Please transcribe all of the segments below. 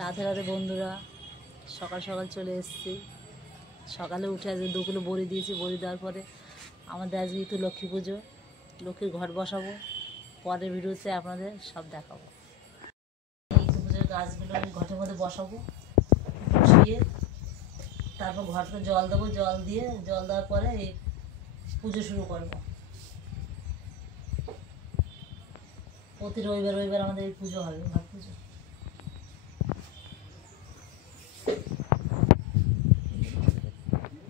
রাধে রাধে বন্ধুরা, সকাল সকাল চলে এসেছি। সকালে উঠে আজকে 2 কিলো বড়ি দিয়েছি। বড়ি দেওয়ার পরে আমাদের আজকে তো লক্ষ্মী পুজো, লক্ষ্মীর ঘট বসাবো। পরের ভিডিওতে আপনাদের সব দেখাবো। এই পুজোর গাছগুলো আমি ঘটের মধ্যে বসাবো, বসিয়ে তারপর ঘটকে জল দেবো। জল দেওয়ার পরে এই পুজো শুরু করবো। প্রতি রবিবার আমাদের এই পুজো হবে, ঘট পুজো।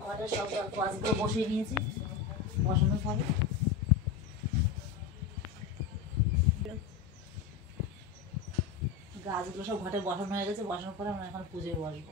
ঘরের সব গাছগুলো বসিয়ে নিয়েছি। বসানোর পরে গাছগুলো সব ঘটে বসানো হয়ে গেছে। বসানোর পরে আমরা এখন পুজোয় বসবো।